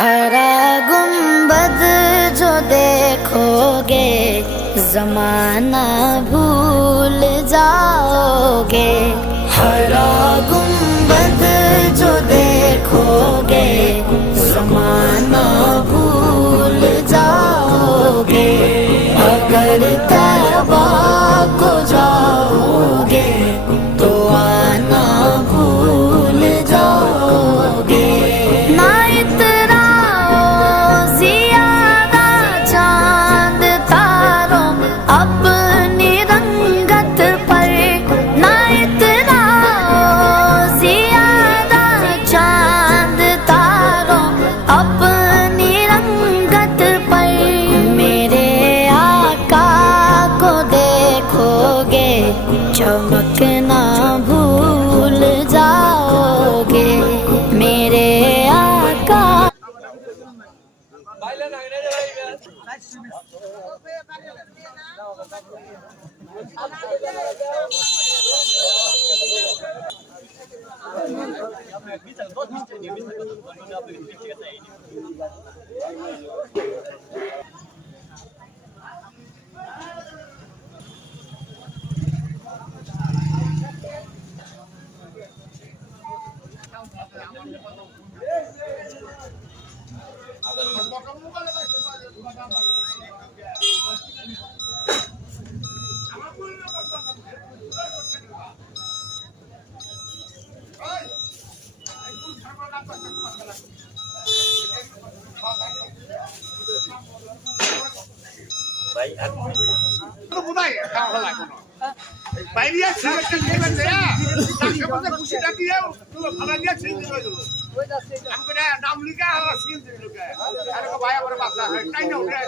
हरा गुंबद जो देखोगे जमाना भूल जाओगे। हरा गुंबद जो देखोगे जमाना भूल जाओगे। अगर तौबा को जाओगे तो आना भूल जाओगे। ना इतराओ ज़ियादा चांद तारों अपनी रंगत पर। ना इतराओ ज़ियादा चांद तारों अपनी रंगत पर। मेरे आका को देखोगे चमकना भूल जाओगे। मेरे आका বাইরিয়া সিগারেটটা নেবেন না তাকে বলতে খুশি ডাকি দাও তুমি ভাড়া দিয়া ছিন দিবে আমি নাম লিখা আর সিন দিল কে আরে ভাই আমার বাসা তাই না উঠে